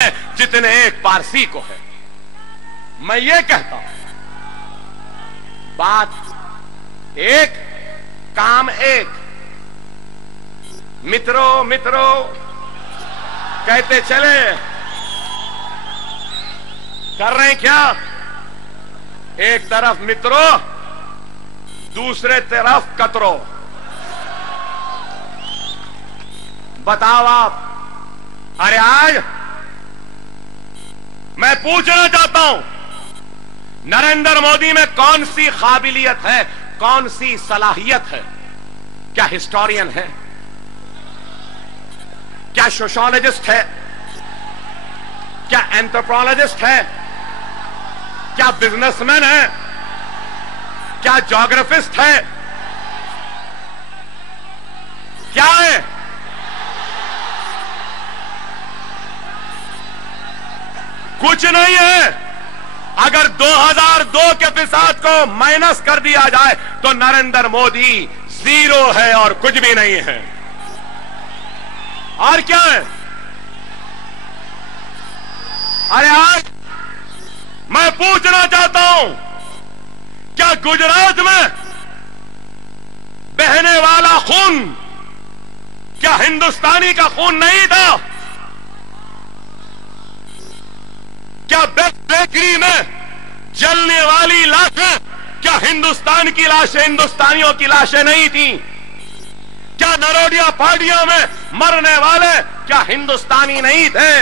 जितने एक पारसी को है। मैं ये कहता हूं, बात एक, काम एक। मित्रों मित्रों कहते चले, कर रहे हैं क्या? एक तरफ मित्रों, दूसरे तरफ कतरो। बताओ आप। अरे आज मैं पूछना चाहता हूं, नरेंद्र मोदी में कौन सी काबिलियत है, कौन सी सलाहियत है? क्या हिस्टोरियन है? क्या सोशियोलॉजिस्ट है? क्या एंथ्रोपोलॉजिस्ट है? क्या बिजनेसमैन है? क्या ज्योग्राफिस्ट है? क्या है? कुछ नहीं है। अगर 2002 के फिसाद को माइनस कर दिया जाए तो नरेंद्र मोदी जीरो है और कुछ भी नहीं है। और क्या है? अरे आज मैं पूछना चाहता हूं, क्या गुजरात में बहने वाला खून क्या हिंदुस्तानी का खून नहीं था? क्या बेकरी में जलने वाली लाशें क्या हिंदुस्तान की लाशें, हिंदुस्तानियों की लाशें नहीं थी? क्या नरोडिया पार्टियों में मरने वाले क्या हिंदुस्तानी नहीं थे?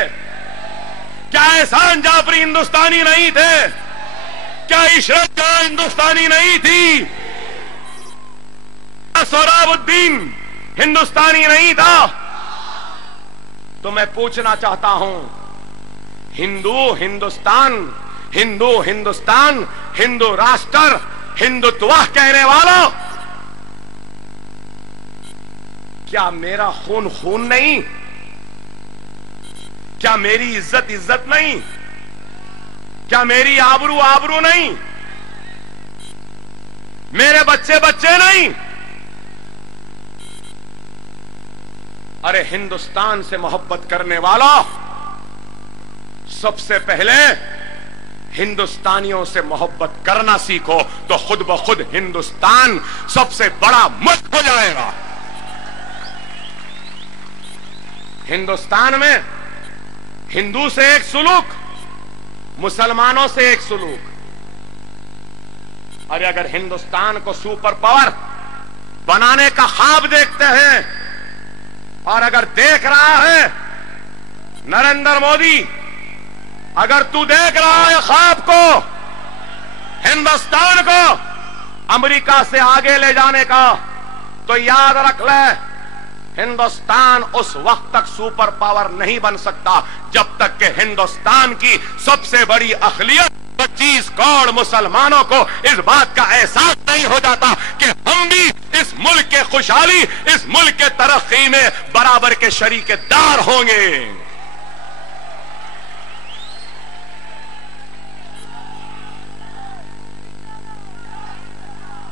क्या एहसान जाफरी हिंदुस्तानी नहीं थे? क्या इशरत जहां हिंदुस्तानी नहीं थी? क्या सोहराबुद्दीन हिंदुस्तानी नहीं था? तो मैं पूछना चाहता हूं, हिंदू हिंदुस्तान, हिंदू हिंदुस्तान, हिंदू राष्ट्र, हिंदुत्व कहने वालों, क्या मेरा खून खून नहीं? क्या मेरी इज्जत इज्जत नहीं? क्या मेरी आबरू आबरू नहीं? मेरे बच्चे बच्चे नहीं? अरे हिंदुस्तान से मोहब्बत करने वाला, सबसे पहले हिंदुस्तानियों से मोहब्बत करना सीखो तो खुद ब खुद हिंदुस्तान सबसे बड़ा मुल्क हो जाएगा। हिंदुस्तान में हिंदू से एक सुलूक, मुसलमानों से एक सुलूक। अरे अगर हिंदुस्तान को सुपर पावर बनाने का ख्वाब देखते हैं, और अगर देख रहा है नरेंद्र मोदी, अगर तू देख रहा है ख्वाब को, हिंदुस्तान को अमेरिका से आगे ले जाने का, तो याद रख ले, हिंदुस्तान उस वक्त तक सुपर पावर नहीं बन सकता जब तक कि हिंदुस्तान की सबसे बड़ी अखिलियत 25 करोड़ मुसलमानों को इस बात का एहसास नहीं हो जाता कि हम भी इस मुल्क के खुशहाली, इस मुल्क के तरक्की में बराबर के शरीकेदार होंगे।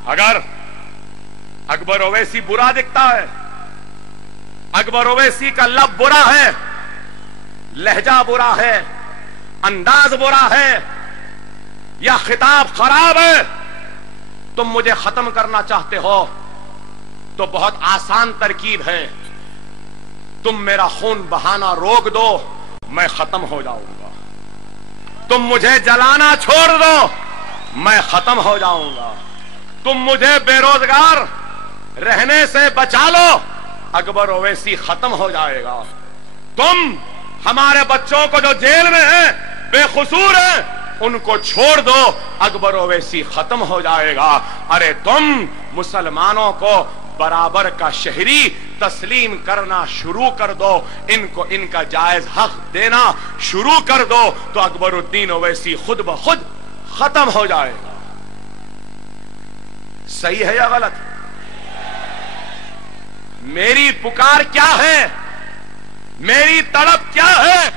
अगर अकबर ओवैसी बुरा दिखता है, अकबर ओवैसी का लब बुरा है, लहजा बुरा है, अंदाज बुरा है, या खिताब खराब है, तुम मुझे खत्म करना चाहते हो तो बहुत आसान तरकीब है। तुम मेरा खून बहाना रोक दो, मैं खत्म हो जाऊंगा। तुम मुझे जलाना छोड़ दो, मैं खत्म हो जाऊंगा। तुम मुझे बेरोजगार रहने से बचा लो, अकबर ओवैसी खत्म हो जाएगा। तुम हमारे बच्चों को जो जेल में है, बेकसूर है, उनको छोड़ दो, अकबर ओवैसी खत्म हो जाएगा। अरे तुम मुसलमानों को बराबर का शहरी तस्लीम करना शुरू कर दो, इनको इनका जायज हक देना शुरू कर दो, तो अकबरुद्दीन ओवैसी खुद ब खुद खत्म हो जाएगा। सही है या गलत? मेरी पुकार क्या है? मेरी तड़प क्या है?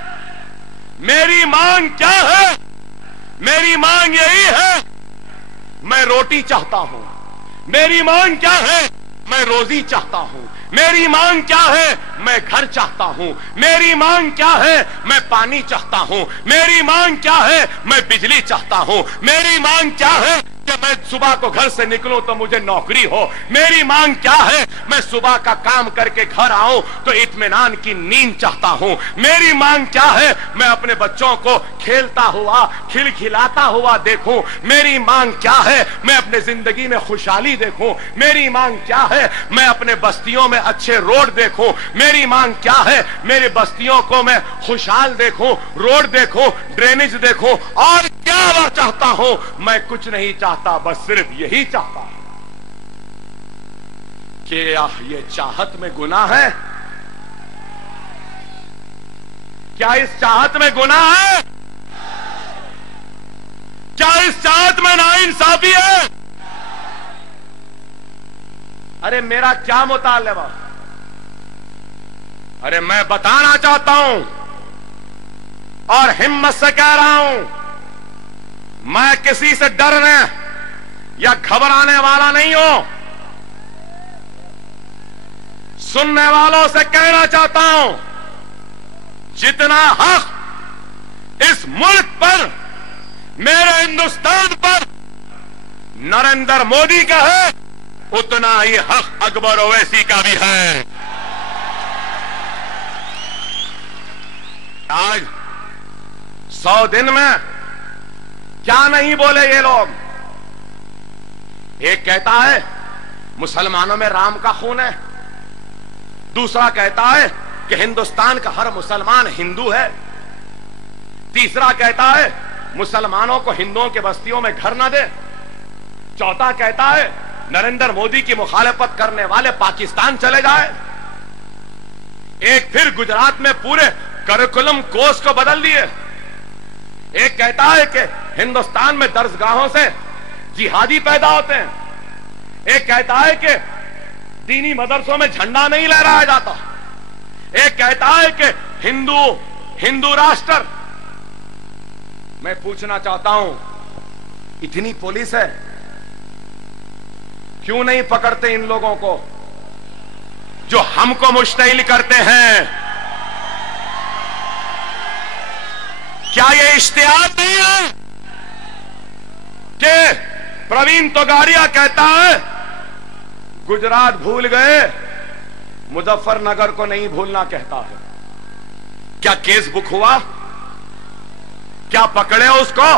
मेरी मांग क्या है? मेरी मांग यही है, मैं रोटी चाहता हूं। मेरी मांग क्या है? मैं रोजी चाहता हूं। मेरी मांग क्या है? मैं घर चाहता हूं। मेरी मांग क्या है? मैं पानी चाहता हूं। मेरी मांग क्या है? मैं बिजली चाहता हूं। मेरी मांग क्या है कि मैं सुबह को घर से निकलूं तो मुझे नौकरी हो। मेरी मांग क्या है? मैं सुबह का काम करके घर आऊं तो इत्मीनान की नींद चाहता हूं। मेरी मांग क्या है? मैं अपने बच्चों को खेलता हुआ खिलखिलाता हुआ देखूं। मेरी मांग क्या है? मैं अपने जिंदगी में खुशहाली देखूं। मेरी मांग क्या है? मैं अपने बस्तियों में अच्छे रोड देखूं। मेरी मांग क्या है? मेरी बस्तियों को मैं खुशहाल देखूं, रोड देखूं, ड्रेनेज देखूं। और क्या वह चाहता हूं? मैं कुछ नहीं चाहता, बस सिर्फ यही चाहता हूं कि ये चाहत में गुनाह है? क्या इस चाहत में गुनाह है? क्या इस चाहत में नाइंसाफी है? अरे मेरा क्या मुतालबा? अरे मैं बताना चाहता हूं और हिम्मत से कह रहा हूं, मैं किसी से डरने या घबराने वाला नहीं हूं। सुनने वालों से कहना चाहता हूं, जितना हक इस मुल्क पर, मेरे हिंदुस्तान पर नरेंद्र मोदी का है, उतना ही हक अकबर ओवैसी का भी है। आज 100 दिन में क्या नहीं बोले ये लोग। एक कहता है मुसलमानों में राम का खून है, दूसरा कहता है कि हिंदुस्तान का हर मुसलमान हिंदू है, तीसरा कहता है मुसलमानों को हिंदुओं के बस्तियों में घर ना दे, चौथा कहता है नरेंद्र मोदी की मुखालिफत करने वाले पाकिस्तान चले जाए। एक फिर गुजरात में पूरे करिकुलम कोर्स को बदल दिए। एक कहता है कि हिंदुस्तान में दरसगाहों से जिहादी पैदा होते हैं। एक कहता है कि दीनी मदरसों में झंडा नहीं लहराया जाता। एक कहता है कि हिंदू राष्ट्र। मैं पूछना चाहता हूं, इतनी पुलिस है, क्यों नहीं पकड़ते इन लोगों को जो हमको मुश्तइल करते हैं? क्या ये इश्तिहार नहीं है कि प्रवीण तोगाड़िया कहता है गुजरात भूल गए, मुजफ्फरनगर को नहीं भूलना कहता है। क्या केस बुक हुआ? क्या पकड़े उसको?